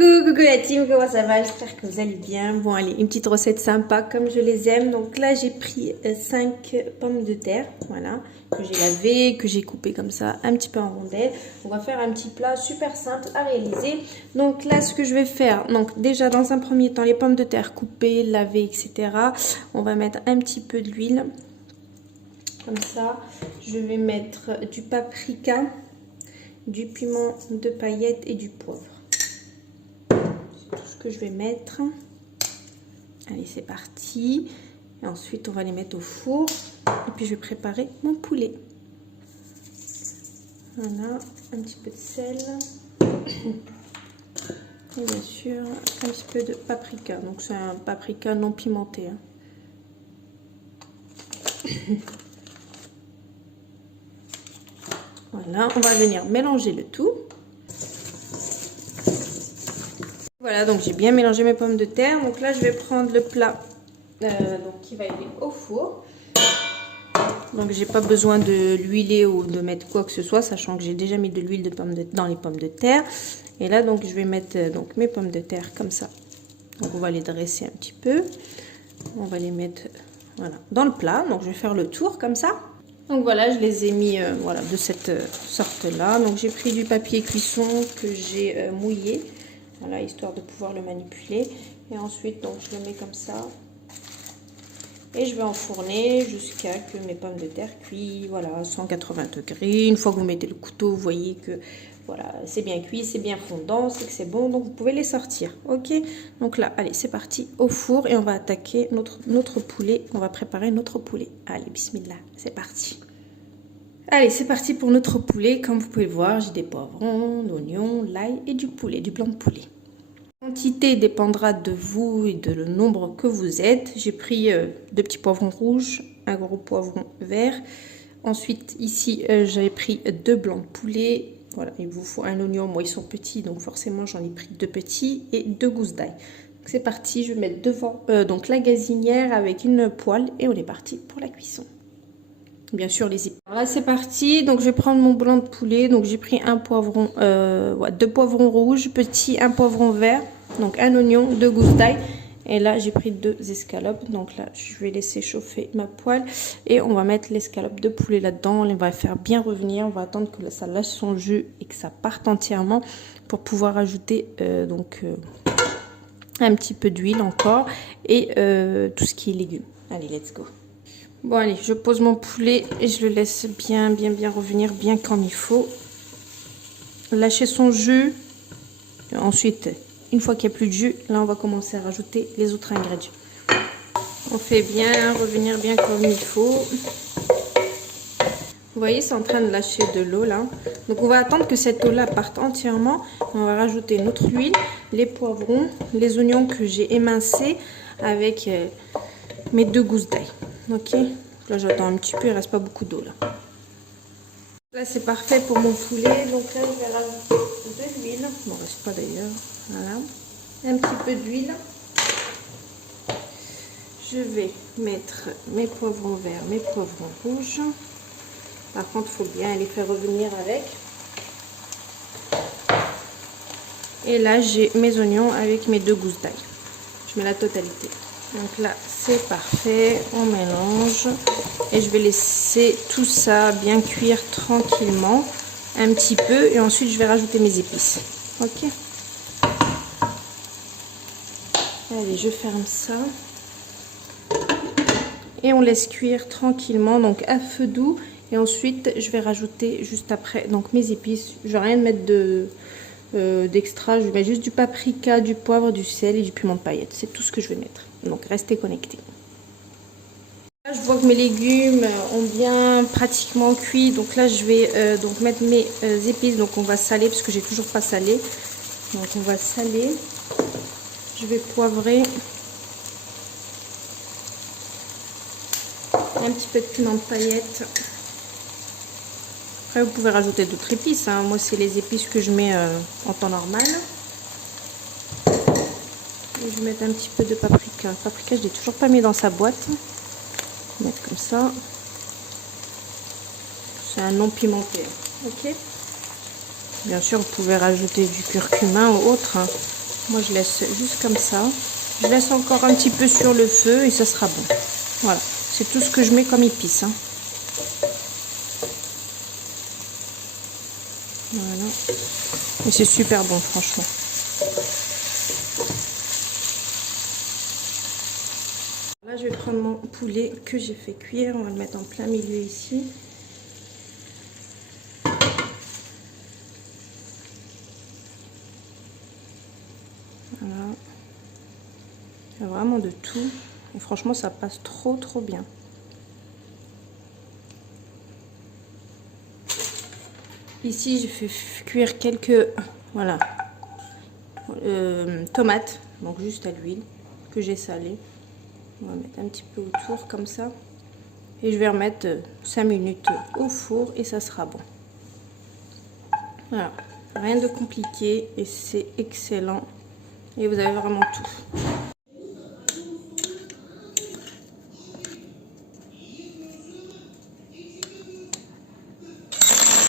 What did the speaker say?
Coucou la team, comment ça va? J'espère que vous allez bien. Bon allez, une petite recette sympa comme je les aime. Donc là j'ai pris 5 pommes de terre, voilà, que j'ai lavées, que j'ai coupées comme ça, un petit peu en rondelles. On va faire un petit plat super simple à réaliser. Donc là ce que je vais faire, donc déjà dans un premier temps les pommes de terre coupées, lavées, etc. On va mettre un petit peu d'huile, comme ça. Je vais mettre du paprika, du piment de paillettes et du poivre. Que je vais mettre. Allez, c'est parti. Et ensuite on va les mettre au four et puis je vais préparer mon poulet. Voilà, un petit peu de sel et bien sûr un petit peu de paprika. Donc c'est un paprika non pimenté, hein. Voilà, on va venir mélanger le tout. Voilà, donc j'ai bien mélangé mes pommes de terre. Donc là, je vais prendre le plat donc, qui va aller au four. Donc j'ai pas besoin de l'huiler ou de mettre quoi que ce soit, sachant que j'ai déjà mis de l'huile dans les pommes de terre. Et là, donc je vais mettre donc mes pommes de terre comme ça. Donc on va les dresser un petit peu. On va les mettre voilà, dans le plat. Donc je vais faire le tour comme ça. Donc voilà, je les ai mis voilà, de cette sorte-là. Donc j'ai pris du papier cuisson que j'ai mouillé. Voilà, histoire de pouvoir le manipuler. Et ensuite, donc, je le mets comme ça. Et je vais enfourner jusqu'à que mes pommes de terre cuisent, voilà, 180 degrés. Une fois que vous mettez le couteau, vous voyez que voilà, c'est bien cuit, c'est bien fondant, c'est que c'est bon. Donc, vous pouvez les sortir, ok? Donc là, allez, c'est parti au four. Et on va attaquer notre poulet. On va préparer notre poulet. Allez, bismillah, c'est parti. Allez, c'est parti pour notre poulet. Comme vous pouvez le voir, j'ai des poivrons, l'oignon, l'ail et du poulet, du blanc de poulet. La quantité dépendra de vous et de le nombre que vous êtes. J'ai pris 2 petits poivrons rouges, un gros poivron vert. Ensuite, ici, j'avais pris 2 blancs de poulet. Voilà, il vous faut un oignon. Moi, ils sont petits, donc forcément, j'en ai pris 2 petits et 2 gousses d'ail. C'est parti, je vais mettre devant donc la gazinière avec une poêle et on est parti pour la cuisson. Bien sûr les épices. Là c'est parti, donc je vais prendre mon blanc de poulet. Donc j'ai pris un poivron, 2 poivrons rouges petits, un poivron vert, donc un oignon, 2 gousses d'ail. Et là j'ai pris 2 escalopes. Donc là je vais laisser chauffer ma poêle et on va mettre l'escalope de poulet là-dedans. On va faire bien revenir, on va attendre que ça lâche son jus et que ça parte entièrement pour pouvoir ajouter un petit peu d'huile encore et tout ce qui est légumes. Allez, let's go. Bon allez, je pose mon poulet et je le laisse bien revenir, bien comme il faut. Lâcher son jus. Ensuite, une fois qu'il n'y a plus de jus, là on va commencer à rajouter les autres ingrédients. On fait bien revenir bien comme il faut. Vous voyez, c'est en train de lâcher de l'eau là. Donc on va attendre que cette eau là parte entièrement. On va rajouter notre huile, les poivrons, les oignons que j'ai émincés avec mes 2 gousses d'ail. Ok, là j'attends un petit peu, il reste pas beaucoup d'eau là. Là c'est parfait pour mon poulet, donc là je vais rajouter de l'huile, il ne reste pas d'ailleurs, voilà, un petit peu d'huile. Je vais mettre mes poivrons verts, mes poivrons rouges. Par contre il faut bien les faire revenir avec. Et là j'ai mes oignons avec mes 2 gousses d'ail, je mets la totalité. Donc là c'est parfait, on mélange et je vais laisser tout ça bien cuire tranquillement un petit peu et ensuite je vais rajouter mes épices. Ok, allez, je ferme ça et on laisse cuire tranquillement, donc à feu doux. Et ensuite je vais rajouter juste après donc mes épices. Je vais rien mettre d'extra, je vais mettre juste du paprika, du poivre, du sel et du piment de paillettes. C'est tout ce que je vais mettre. Donc restez connectés. Là, je vois que mes légumes ont bien pratiquement cuit. Donc là je vais donc mettre mes épices. Donc on va saler parce que j'ai toujours pas salé. Donc on va saler. Je vais poivrer. Un petit peu de piment de paillettes. Après vous pouvez rajouter d'autres épices, hein. Moi c'est les épices que je mets en temps normal. Et je vais mettre un petit peu de paprika. Le paprika je l'ai toujours pas mis dans sa boîte. Je vais mettre comme ça. C'est un non pimenté, ok. Bien sûr vous pouvez rajouter du curcuma ou autre, hein. Moi je laisse juste comme ça. Je laisse encore un petit peu sur le feu et ça sera bon. Voilà, c'est tout ce que je mets comme épice. Hein. Voilà. Et c'est super bon, franchement. Là, je vais prendre mon poulet que j'ai fait cuire. On va le mettre en plein milieu ici. Voilà. Il y a vraiment de tout. Et franchement, ça passe trop bien. Ici, j'ai fait cuire quelques tomates. Donc juste à l'huile que j'ai salée. On va mettre un petit peu autour comme ça. Et je vais remettre 5 minutes au four et ça sera bon. Voilà, rien de compliqué et c'est excellent. Et vous avez vraiment tout.